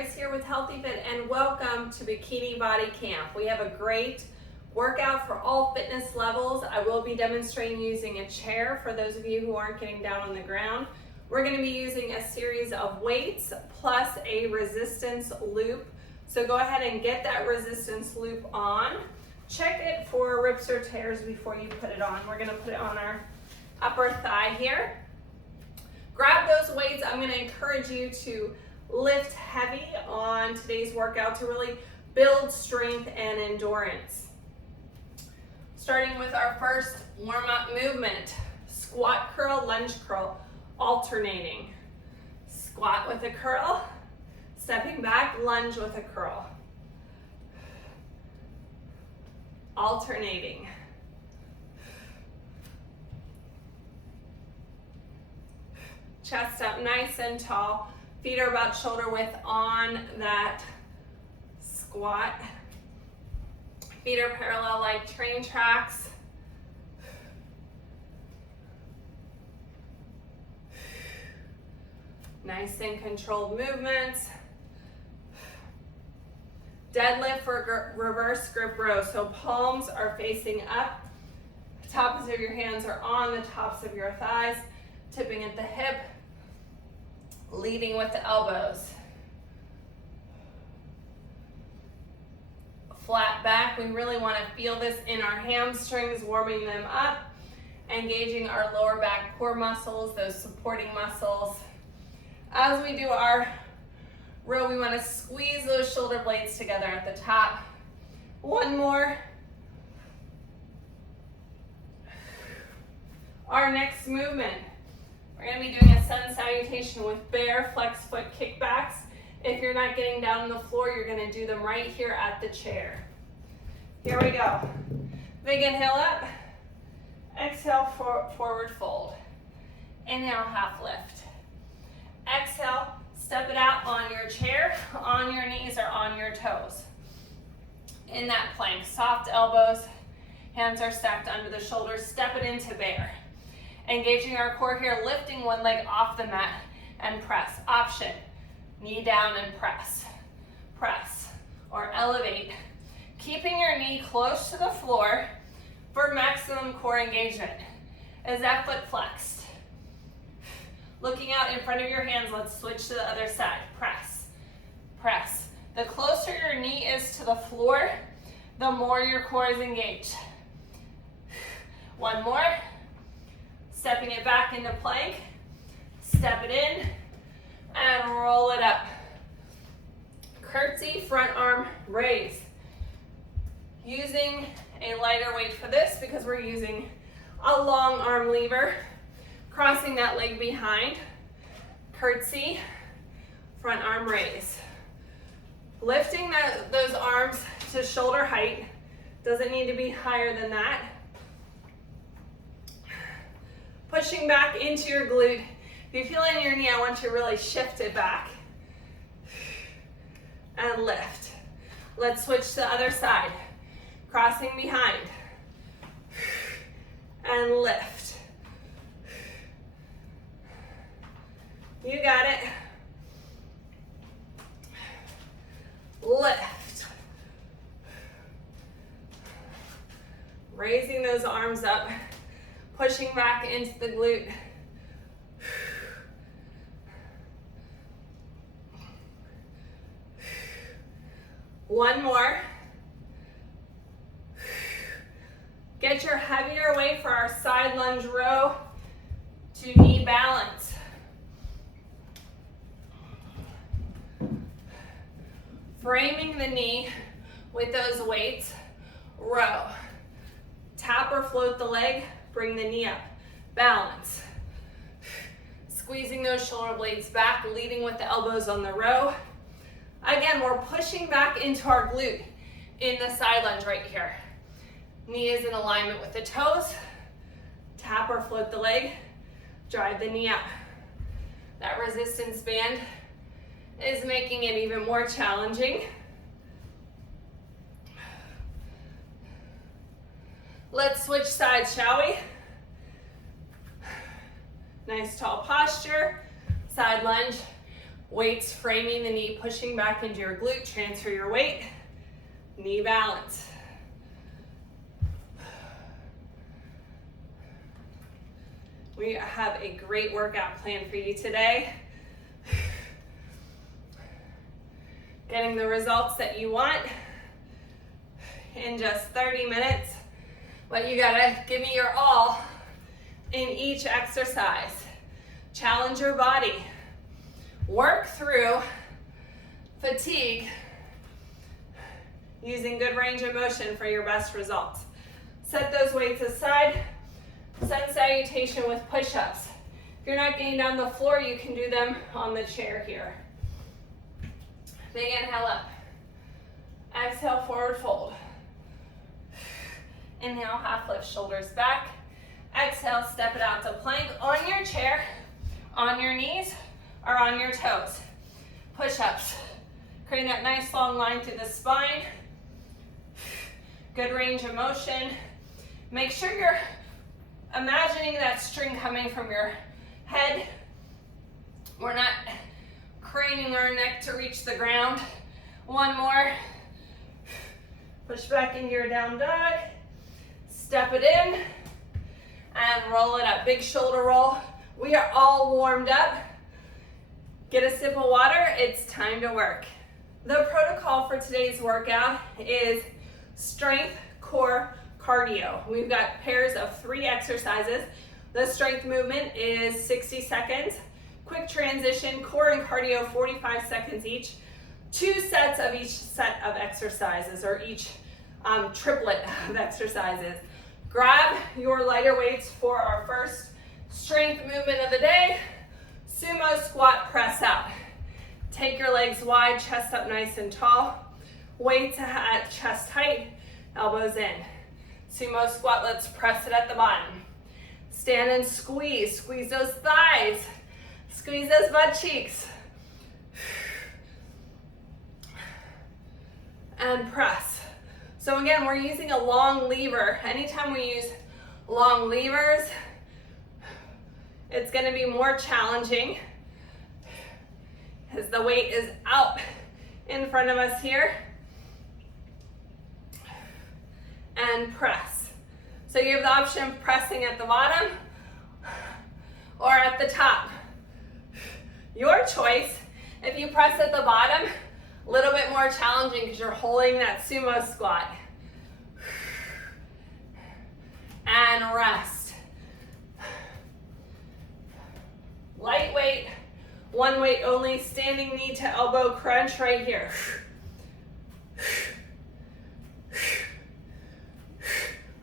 Price here with Healthy Fit, and welcome to Bikini Body Camp. We have a great workout for all fitness levels. I will be demonstrating using a chair for those of you who aren't getting down on the ground. We're going to be using a series of weights plus a resistance loop. So go ahead and get that resistance loop on. Check it for rips or tears before you put it on. We're going to put it on our upper thigh here. Grab those weights. I'm going to encourage you to lift heavy on today's workout to really build strength and endurance. Starting with our first warm-up movement, squat curl, lunge curl, alternating. Squat with a curl, stepping back, lunge with a curl. Alternating. Chest up nice and tall. Feet are about shoulder width on that squat. Feet are parallel like train tracks. Nice and controlled movements. Deadlift for reverse grip row. So palms are facing up. Tops of your hands are on the tops of your thighs. Tipping at the hip. Leading with the elbows. Flat back, we really want to feel this in our hamstrings, warming them up, engaging our lower back core muscles, those supporting muscles. As we do our row, we want to squeeze those shoulder blades together at the top. One more. Our next movement. We're going to be doing a sun salutation with bare flex foot kickbacks. If you're not getting down on the floor, you're going to do them right here at the chair. Here we go. Big inhale up. Exhale, forward fold. Inhale, half lift. Exhale, step it out on your chair, on your knees or on your toes. In that plank, soft elbows, hands are stacked under the shoulders. Step it into bear. Engaging our core here, lifting one leg off the mat and press. Option, knee down and press. Press or elevate. Keeping your knee close to the floor for maximum core engagement. Is that foot flexed? Looking out in front of your hands, let's switch to the other side. Press, press. The closer your knee is to the floor, the more your core is engaged. One more. Stepping it back into plank, step it in, and roll it up. Curtsy, front arm raise. Using a lighter weight for this because we're using a long arm lever. Crossing that leg behind. Curtsy, front arm raise. Lifting those arms to shoulder height. Doesn't need to be higher than that. Pushing back into your glute. If you feel it in your knee, I want you to really shift it back. And lift. Let's switch to the other side. Crossing behind. And lift. You got it. Lift. Raising those arms up. Pushing back into the glute. One more. Get your heavier weight for our side lunge row to knee balance. Framing the knee with those weights, row. Tap or float the leg. Bring the knee up, balance. Squeezing those shoulder blades back, leading with the elbows on the row. Again, we're pushing back into our glute in the side lunge right here. Knee is in alignment with the toes. Tap or float the leg, drive the knee up. That resistance band is making it even more challenging. Let's switch sides, shall we? Nice tall posture, side lunge. Weights framing the knee, pushing back into your glute. Transfer your weight. Knee balance. We have a great workout plan for you today. Getting the results that you want in just 30 minutes. But you gotta give me your all in each exercise. Challenge your body. Work through fatigue using good range of motion for your best results. Set those weights aside. Sun salutation with push-ups. If you're not getting down the floor, you can do them on the chair here. Big inhale up. Exhale, forward fold. Inhale, half lift, shoulders back. Exhale, step it out to plank on your chair, on your knees, or on your toes. Push-ups. Creating that nice long line through the spine. Good range of motion. Make sure you're imagining that string coming from your head. We're not craning our neck to reach the ground. One more. Push back into your down dog. Step it in and roll it up. Big shoulder roll. We are all warmed up. Get a sip of water. It's time to work. The protocol for today's workout is strength, core, cardio. We've got pairs of 3 exercises. The strength movement is 60 seconds. Quick transition, core and cardio, 45 seconds each. 2 sets of each set of exercises, or each triplet of exercises. Grab your lighter weights for our first strength movement of the day. Sumo squat, press out. Take your legs wide, chest up nice and tall. Weights at chest height, elbows in. Sumo squat, let's press it at the bottom. Stand and squeeze. Squeeze those thighs. Squeeze those butt cheeks. And press. So again, we're using a long lever. Anytime we use long levers, it's gonna be more challenging because the weight is out in front of us here. And press. So you have the option of pressing at the bottom or at the top. Your choice. If you press at the bottom, a little bit more challenging because you're holding that sumo squat. And rest. Lightweight, one weight only, standing knee to elbow crunch right here.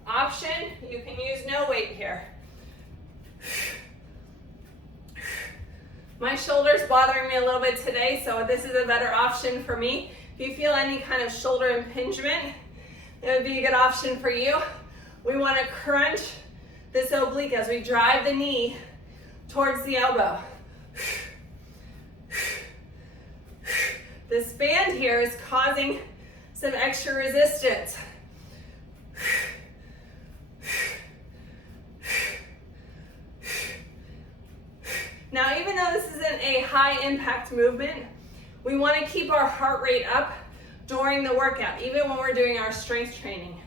Option, you can use no weight here. My shoulder's bothering me a little bit today, so this is a better option for me. If you feel any kind of shoulder impingement, it would be a good option for you. We want to crunch this oblique as we drive the knee towards the elbow. This band here is causing some extra resistance. Now, even though this isn't a high impact movement, we want to keep our heart rate up during the workout, even when we're doing our strength training.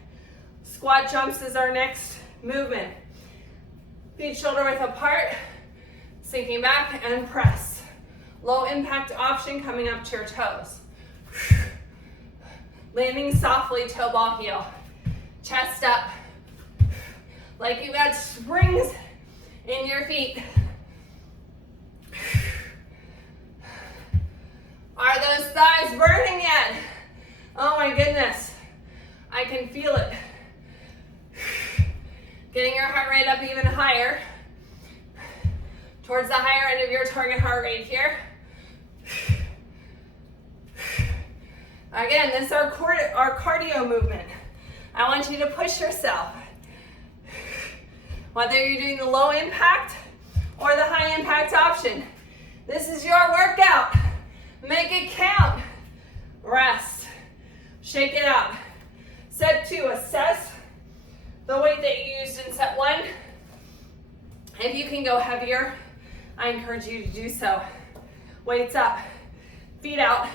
Squat jumps is our next movement. Feet shoulder width apart, sinking back and press. Low impact option coming up to your toes. Landing softly, toe ball heel. Chest up. Like you've got springs in your feet. Are those thighs burning yet? Oh my goodness. I can feel it. Getting your heart rate up even higher. Towards the higher end of your target heart rate here. Again, this is our cardio movement. I want you to push yourself. Whether you're doing the low impact or the high impact option, this is your workout. Make it count. Rest. Shake it out. Set 2, assess the weight that you used in set 1. If you can go heavier, I encourage you to do so. Weights up, feet out,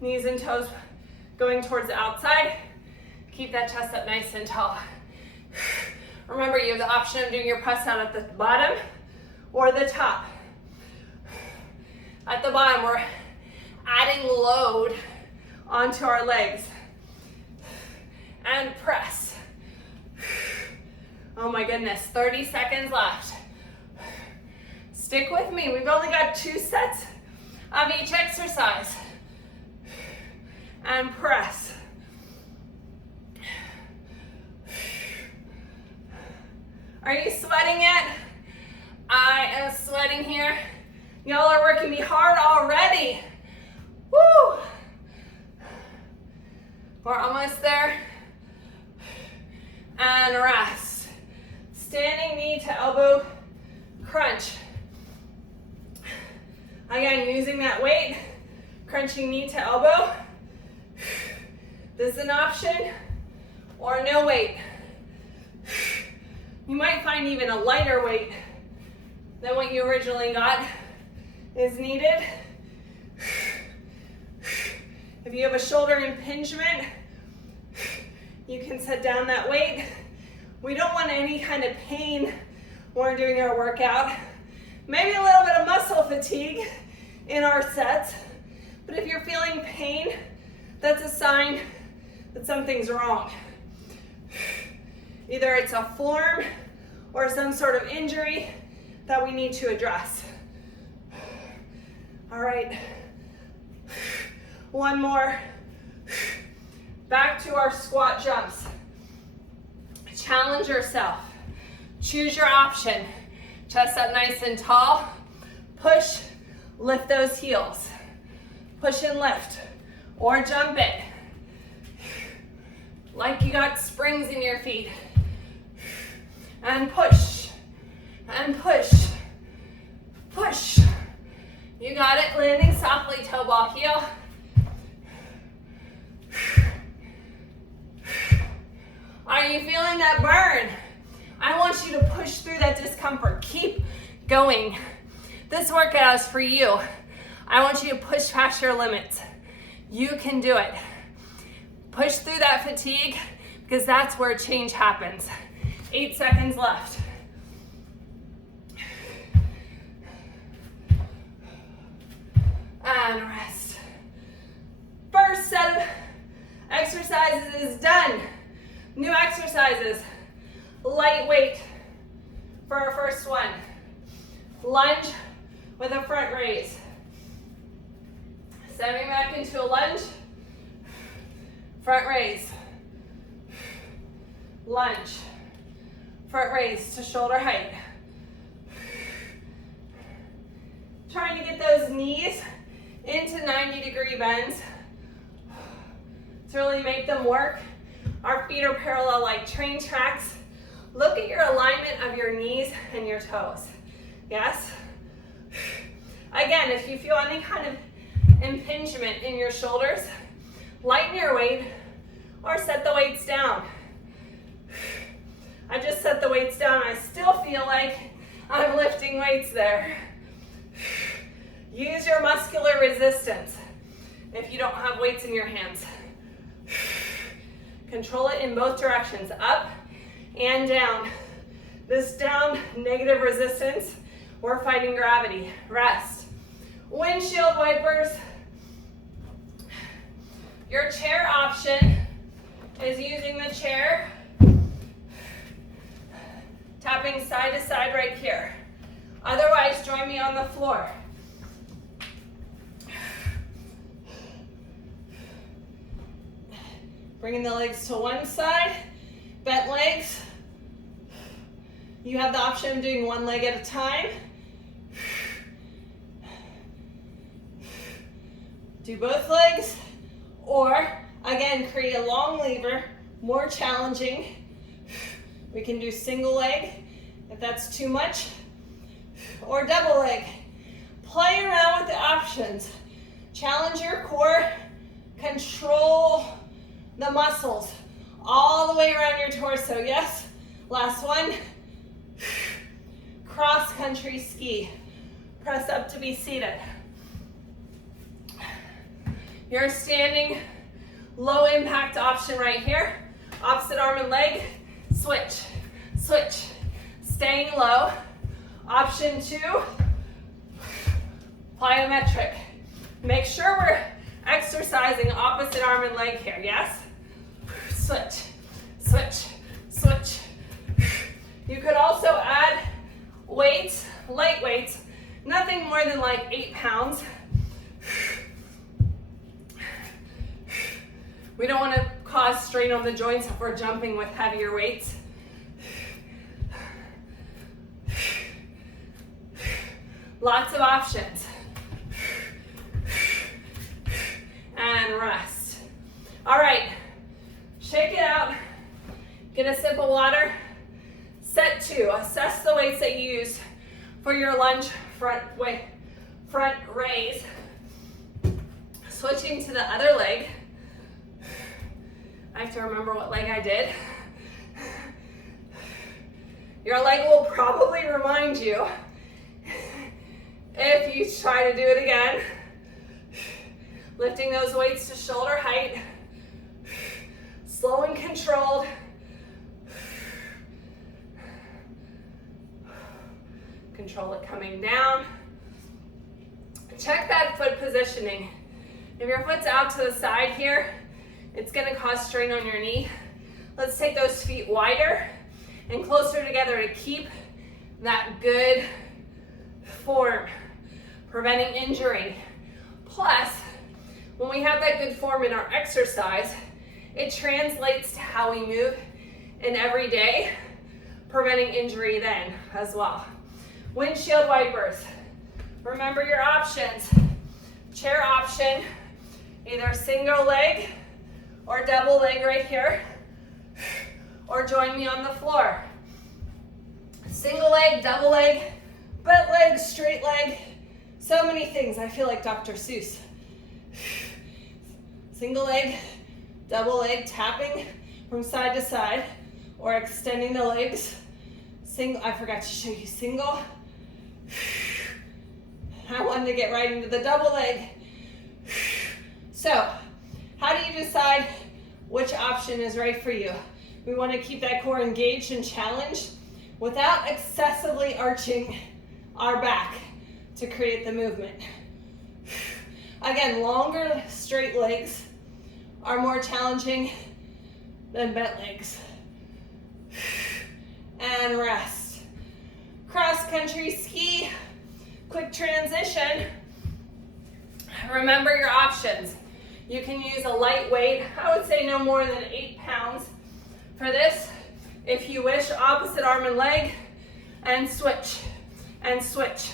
knees and toes going towards the outside. Keep that chest up nice and tall. Remember, you have the option of doing your press down at the bottom or the top. At the bottom, we're adding load onto our legs. And press. Oh my goodness, 30 seconds left. Stick with me. We've only got 2 sets of each exercise. And press. Are you sweating yet? I am sweating here. Y'all are working me hard already. Woo! We're almost there. And rest. Standing knee to elbow crunch. Again, using that weight, crunching knee to elbow. This is an option, or no weight. You might find even a lighter weight than what you originally got is needed. If you have a shoulder impingement, you can set down that weight. We don't want any kind of pain when we're doing our workout. Maybe a little bit of muscle fatigue in our sets, but if you're feeling pain, that's a sign that something's wrong. Either it's a form or some sort of injury that we need to address. All right, one more. Back to our squat jumps. Challenge yourself. Choose your option. Chest up nice and tall. Push, lift those heels. Push and lift, or jump it. Like you got springs in your feet. And push, and push, push. You got it, landing softly, toe ball heel. Are you feeling that burn? I want you to push through that discomfort. Keep going. This workout is for you. I want you to push past your limits. You can do it. Push through that fatigue because that's where change happens. 8 seconds left. And rest. First set of exercises is done. New exercises. Lightweight for our first one. Lunge with a front raise. Stepping back into a lunge. Front raise. Lunge. Front raise to shoulder height. Trying to get those knees into 90-degree bends to really make them work. Our feet are parallel like train tracks. Look at your alignment of your knees and your toes. Yes? Again, if you feel any kind of impingement in your shoulders, lighten your weight or set the weights down. I just set the weights down. I still feel like I'm lifting weights there. Use your muscular resistance if you don't have weights in your hands. Control it in both directions, up and down. This down, negative resistance, we're fighting gravity. Rest. Windshield wipers. Your chair option is using the chair, tapping side to side right here. Otherwise, join me on the floor. Bringing the legs to one side, bent legs. You have the option of doing one leg at a time. Do both legs, or again, create a long lever, more challenging. We can do single leg if that's too much, or double leg. Play around with the options. Challenge your core, control the muscles all the way around your torso. Yes, last one. Cross country ski. Press up to be seated. Your standing low impact option right here. Opposite arm and leg, switch, switch. Staying low. Option 2, plyometric. Make sure we're exercising opposite arm and leg here, yes? Switch, switch, switch. You could also add weights, light weights, nothing more than like 8 pounds. We don't want to cause strain on the joints if we're jumping with heavier weights. Lots of options. And rest. All right, shake it out. Get a sip of water. Set 2, assess the weights that you use for your lunge front raise. Switching to the other leg. I have to remember what leg I did. Your leg will probably remind you if you try to do it again. Lifting those weights to shoulder height. Slow and controlled. Control it coming down. Check that foot positioning. If your foot's out to the side here, it's gonna cause strain on your knee. Let's take those feet wider and closer together to keep that good form, preventing injury. Plus, when we have that good form in our exercise, it translates to how we move in every day, preventing injury then as well. Windshield wipers. Remember your options. Chair option, either single leg or double leg right here, or join me on the floor. Single leg, double leg, bent leg, straight leg, so many things. I feel like Dr. Seuss. Single leg, double leg, tapping from side to side, or extending the legs. I forgot to show you single. I wanted to get right into the double leg. So, how do you decide which option is right for you? We want to keep that core engaged and challenged without excessively arching our back to create the movement. Again, longer straight legs are more challenging than bent legs. And rest. Cross-country ski, quick transition. Remember your options. You can use a light weight. I would say no more than 8 pounds for this. If you wish, opposite arm and leg, and switch, and switch.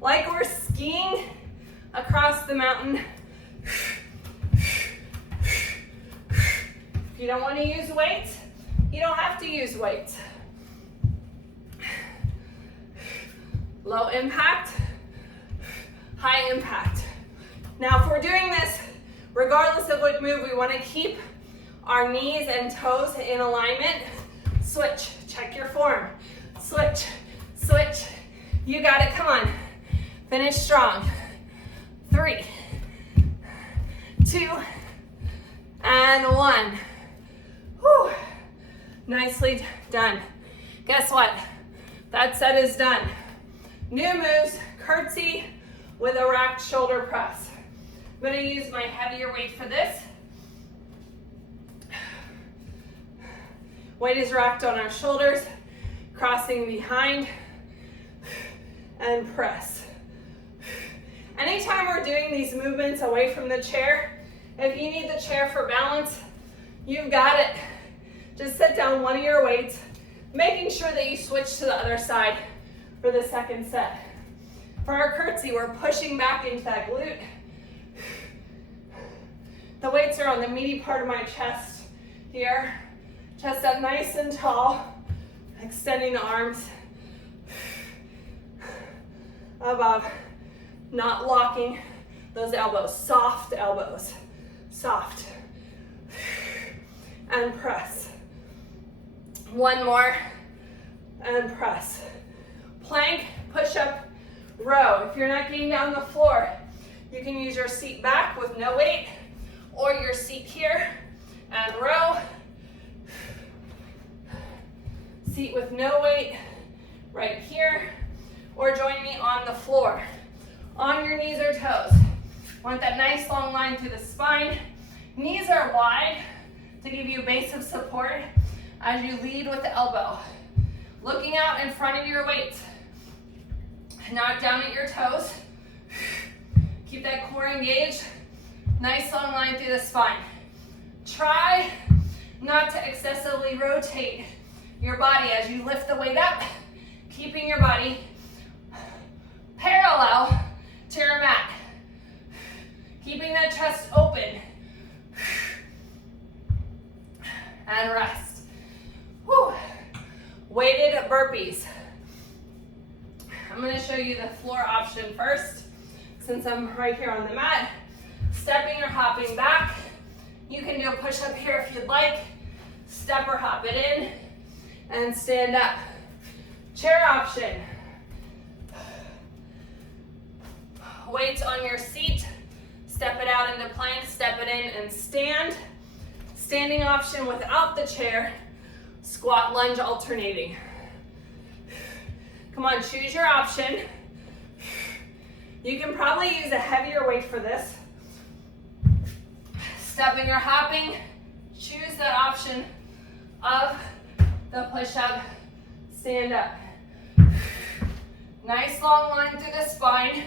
Like we're skiing across the mountain. If you don't want to use weights, you don't have to use weights. Low impact, high impact. Now if we're doing this, regardless of what move, we want to keep our knees and toes in alignment. Switch, check your form. Switch, switch. You got it, come on. Finish strong. 3, 2, and 1. Whew. Nicely done. Guess what? That set is done. New moves, curtsy with a racked shoulder press. I'm going to use my heavier weight for this. Weight is racked on our shoulders, crossing behind, and press. Anytime we're doing these movements away from the chair, if you need the chair for balance, you've got it. Just set down one of your weights, making sure that you switch to the other side for the second set. For our curtsy, we're pushing back into that glute. The weights are on the meaty part of my chest here. Chest up nice and tall, extending the arms above, not locking those elbows, soft elbows, soft, and press. One more, and press. Plank, push-up, row. If you're not getting down the floor, you can use your seat back with no weight, seat here and row. Seat with no weight right here, or join me on the floor. On your knees or toes. Want that nice long line through the spine. Knees are wide to give you a base of support as you lead with the elbow. Looking out in front of your weight. Not down at your toes. Keep that core engaged. Nice long line through the spine. Try not to excessively rotate your body as you lift the weight up, keeping your body parallel to your mat. Keeping that chest open. And rest. Whew. Weighted burpees. I'm going to show you the floor option first, since I'm right here on the mat. Stepping or hopping back. You can do a push-up here if you'd like. Step or hop it in and stand up. Chair option. Weights on your seat. Step it out into plank, step it in and stand. Standing option without the chair. Squat, lunge, alternating. Come on, choose your option. You can probably use a heavier weight for this. Stepping or hopping, choose that option of the push-up, stand up. Nice long line through the spine.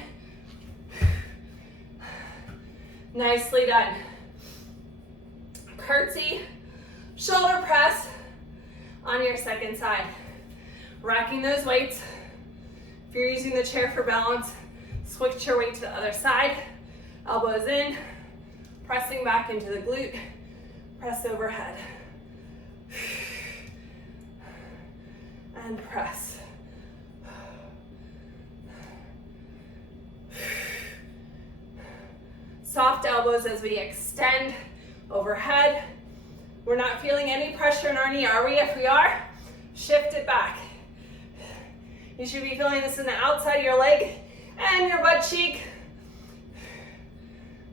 Nicely done. Curtsy, shoulder press on your second side. Racking those weights. If you're using the chair for balance, switch your weight to the other side. Elbows in, pressing back into the glute. Press overhead. And press. Soft elbows as we extend overhead. We're not feeling any pressure in our knee, are we? If we are, shift it back. You should be feeling this in the outside of your leg and your butt cheek.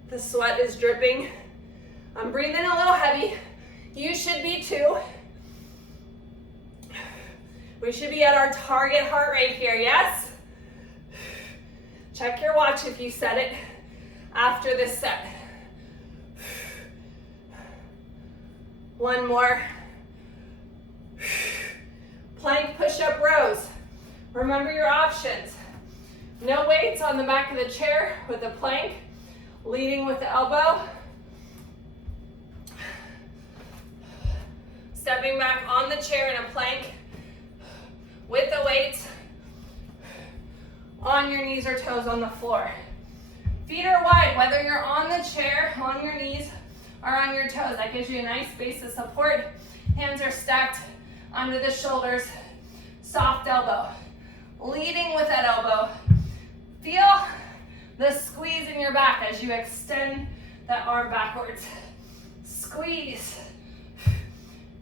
The sweat is dripping. I'm breathing a little heavy. You should be too. We should be at our target heart rate here, yes? Check your watch if you set it after this set. One more. Plank push-up rows. Remember your options. No weights on the back of the chair with the plank. Leading with the elbow. Stepping back on the chair in a plank with the weights. On your knees or toes on the floor. Feet are wide, whether you're on the chair, on your knees, or on your toes. That gives you a nice base of support. Hands are stacked under the shoulders. Soft elbow. Leading with that elbow. Feel the squeeze in your back as you extend that arm backwards. Squeeze.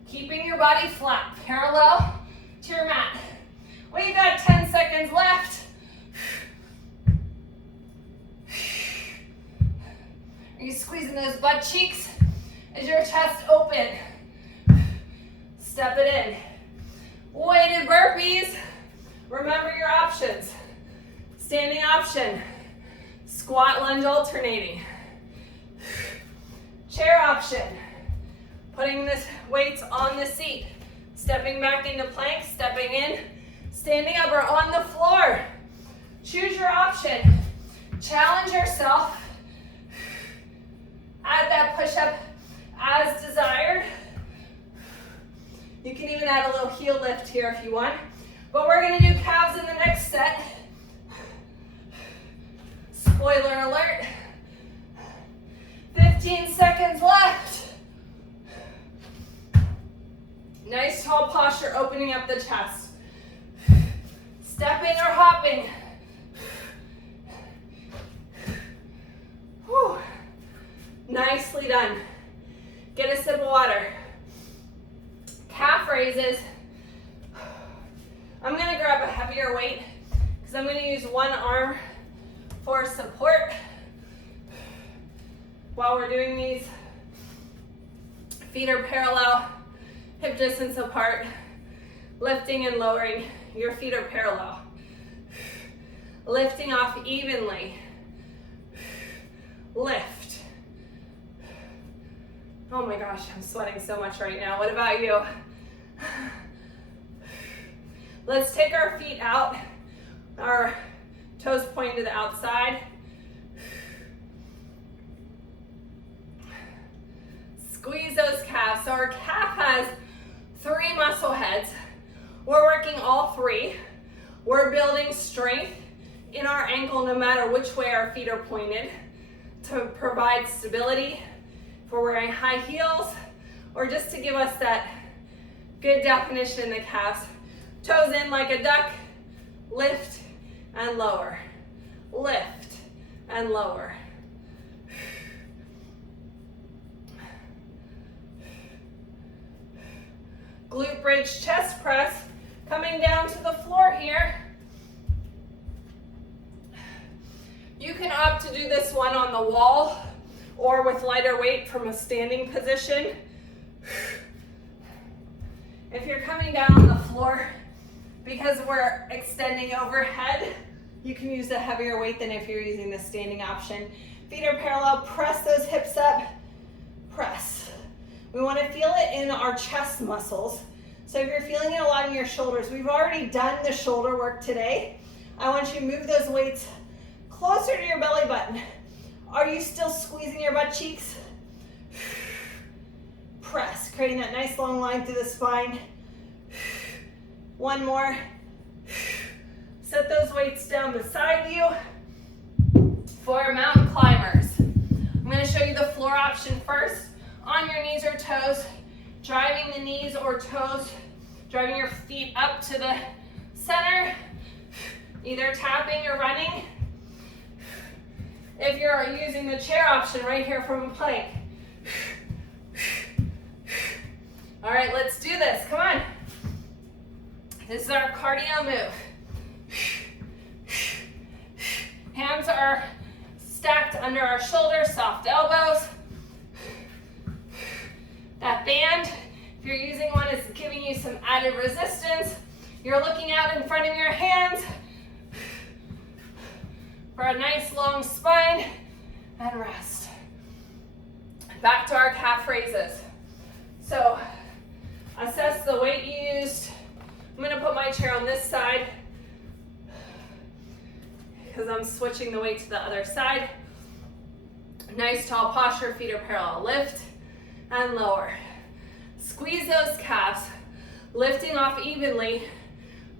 Keeping your body flat, parallel to your mat. We've got 10 seconds left. Are you squeezing those butt cheeks? Is your chest open? Step it in. Weighted burpees. Remember your options. Standing option. Squat, lunge, alternating. Chair option. Putting the weights on the seat. Stepping back into plank, stepping in, standing up or on the floor. Choose your option. Challenge yourself. Add that push-up as desired. You can even add a little heel lift here if you want. But we're going to do calves in the next set. Spoiler alert. 15 seconds left. Nice tall posture, opening up the chest. Stepping or hopping. Whew. Nicely done. Get a sip of water. Calf raises. I'm going to grab a heavier weight because I'm going to use one arm for support while we're doing these. Feet are parallel, hip distance apart, lifting and lowering. Your feet are parallel. Lifting off evenly. Lift. Oh my gosh, I'm sweating so much right now. What about you? Let's take our feet out, our toes pointing to the outside. Squeeze those calves. So our calf has 3 muscle heads. We're working all 3. We're building strength in our ankle no matter which way our feet are pointed to provide stability if we're wearing high heels or just to give us that good definition in the calves. Toes in like a duck, lift and lower, lift and lower. Glute bridge chest press, coming down to the floor here. You can opt to do this one on the wall or with lighter weight from a standing position. If you're coming down on the floor, because we're extending overhead, you can use a heavier weight than if you're using the standing option. Feet are parallel, press those hips up, press. We want to feel it in our chest muscles. So if you're feeling it a lot in your shoulders, we've already done the shoulder work today. I want you to move those weights closer to your belly button. Are you still squeezing your butt cheeks? Press, creating that nice long line through the spine. One more. Set those weights down beside you for mountain climbers. I'm going to show you the floor option first. On your knees or toes, driving the knees or toes, driving your feet up to the center, either tapping or running. If you're using the chair option right here from a plank. All right, let's do this. Come on. This is our cardio move. Hands are stacked under our shoulders, soft elbows. That band, if you're using one, is giving you some added resistance. You're looking out in front of your hands for a nice long spine and rest. Back to our calf raises. So assess the weight you used. I'm going to put my chair on this side because I'm switching the weight to the other side. Nice tall posture, feet are parallel. Lift and lower. Squeeze those calves, lifting off evenly,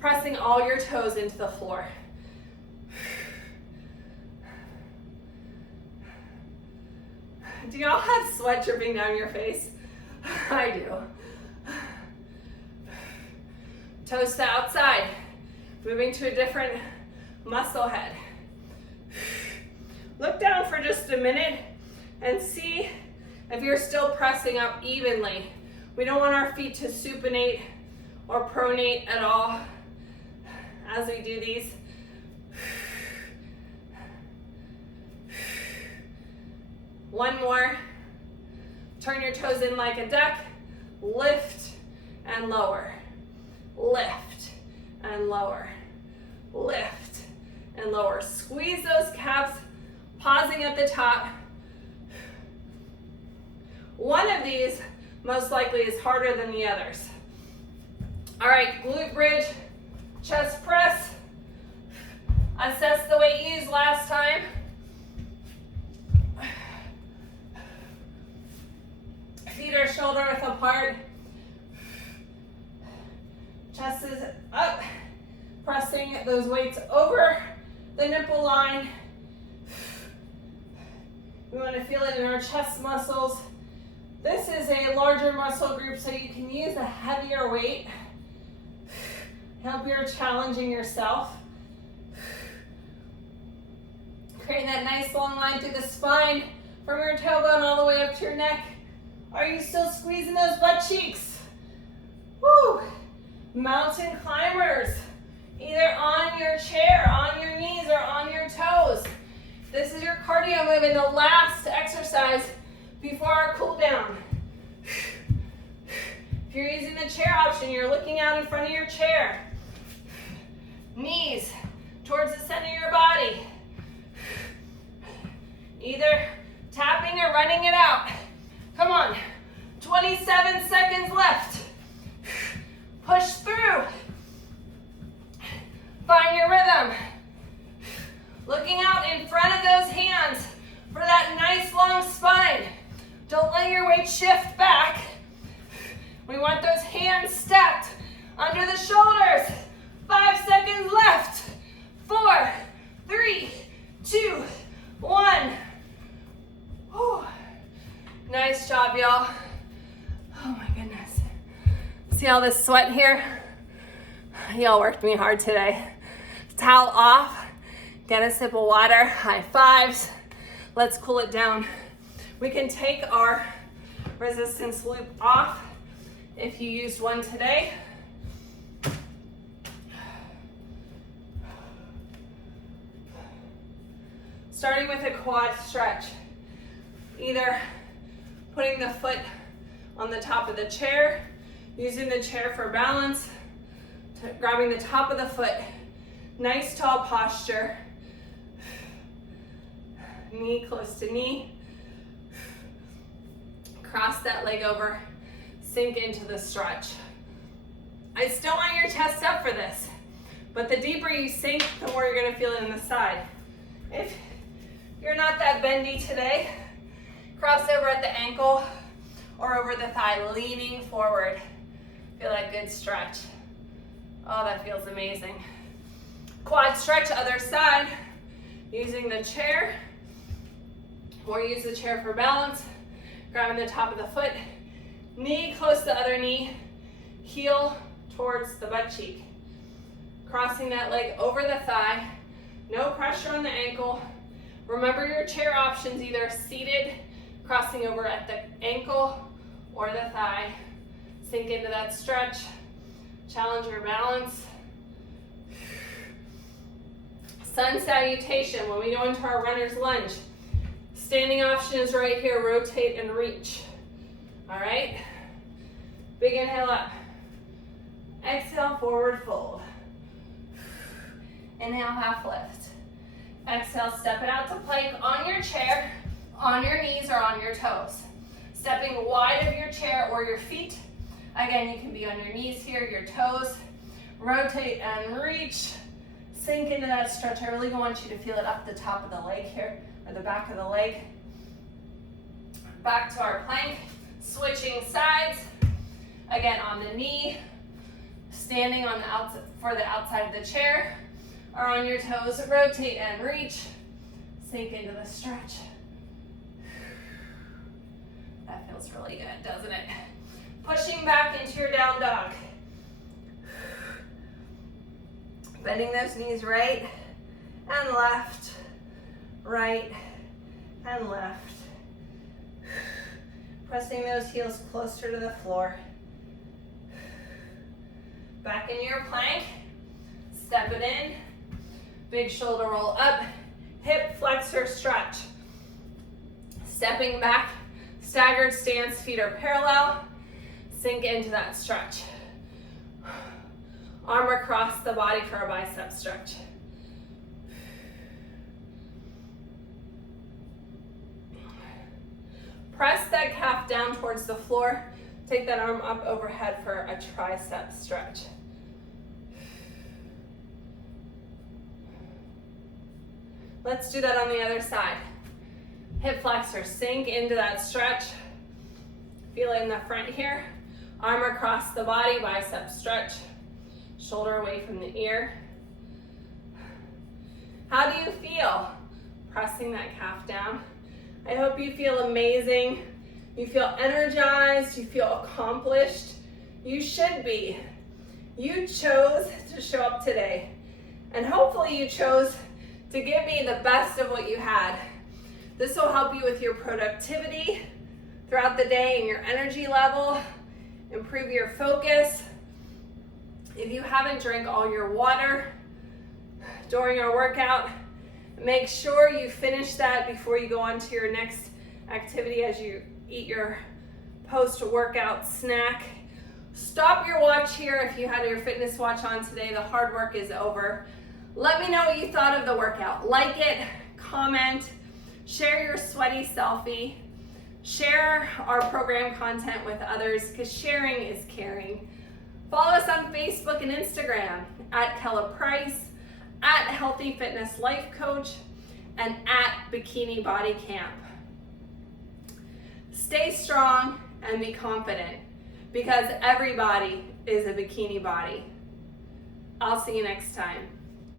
pressing all your toes into the floor. Do y'all have sweat dripping down your face? I do. Toes to outside, moving to a different muscle head. Look down for just a minute and see if you're still pressing up evenly. We don't want our feet to supinate or pronate at all as we do these. One more. Turn your toes in like a duck. Lift and lower. Lift and lower. Lift and lower. Squeeze those calves, pausing at the top. One of these most likely is harder than the others. All right, glute bridge, chest press. Assess the weight used last time. Feet are shoulder width apart. Chest is up. Pressing those weights over the nipple line. We want to feel it in our chest muscles. This is a larger muscle group, so you can use a heavier weight. Help you're challenging yourself. Creating that nice long line through the spine from your tailbone all the way up to your neck. Are you still squeezing those butt cheeks? Woo! Mountain climbers. Either on your chair, on your knees, or on your toes. This is your cardio move in the last exercise before our cool down. If you're using the chair option, you're looking out in front of your chair. Knees towards the center of your body. Either tapping or running it out. Come on. 27 seconds left. Push through. Find your rhythm. Looking out in front of those hands for that nice long spine. Don't let your weight shift back. We want those hands stacked under the shoulders. 5 seconds left. 4, 3, 2, 1. Whew. Nice job, y'all. Oh my goodness. See all this sweat here? Y'all worked me hard today. Towel off. Get a sip of water. High fives. Let's cool it down. We can take our resistance loop off if you used one today. Starting with a quad stretch. Either putting the foot on the top of the chair, using the chair for balance, grabbing the top of the foot, nice tall posture, knee close to knee, cross that leg over, sink into the stretch. I still want your chest up for this, but the deeper you sink, the more you're gonna feel it in the side. If you're not that bendy today, cross over at the ankle or over the thigh, leaning forward. Feel that good stretch. Oh, that feels amazing. Quad stretch, other side, using the chair, or use the chair for balance, grabbing the top of the foot, knee close to the other knee, heel towards the butt cheek. Crossing that leg over the thigh, no pressure on the ankle. Remember your chair options, either seated, crossing over at the ankle or the thigh. Sink into that stretch, challenge your balance. Sun salutation, when we go into our runner's lunge. Standing option is right here, rotate and reach. All right? Big inhale up. Exhale, forward fold. Inhale, half lift. Exhale, step it out to plank on your chair, on your knees or on your toes. Stepping wide of your chair or your feet. Again, you can be on your knees here, your toes. Rotate and reach. Sink into that stretch. I really want you to feel it up the top of the leg here, or the back of the leg. Back to our plank. Switching sides. Again, on the knee. Standing on the outside, for the outside of the chair. Or on your toes, rotate and reach. Sink into the stretch. That feels really good, doesn't it? Pushing back into your down dog. Bending those knees right and left, right and left. Pressing those heels closer to the floor. Back in your plank. Step it in. Big shoulder roll up, hip flexor stretch. Stepping back, staggered stance, feet are parallel. Sink into that stretch. Arm across the body for a bicep stretch. Press that calf down towards the floor. Take that arm up overhead for a tricep stretch. Let's do that on the other side. Hip flexor, sink into that stretch. Feel it in the front here. Arm across the body, bicep stretch. Shoulder away from the ear. How do you feel? Pressing that calf down. I hope you feel amazing. You feel energized, you feel accomplished. You should be. You chose to show up today. And hopefully you chose to give me the best of what you had. This will help you with your productivity throughout the day and your energy level, improve your focus. If you haven't drank all your water during our workout, make sure you finish that before you go on to your next activity as you eat your post-workout snack Stop your watch here if you had your fitness watch on today. The hard work is over. Let me know what you thought of the workout. Like it, comment, share your sweaty selfie, share our program content with others because sharing is caring. Follow us on Facebook and Instagram at Kella Price, at Healthy Fitness Life Coach, and at Bikini Body Camp. Stay strong and be confident because everybody is a bikini body. I'll see you next time.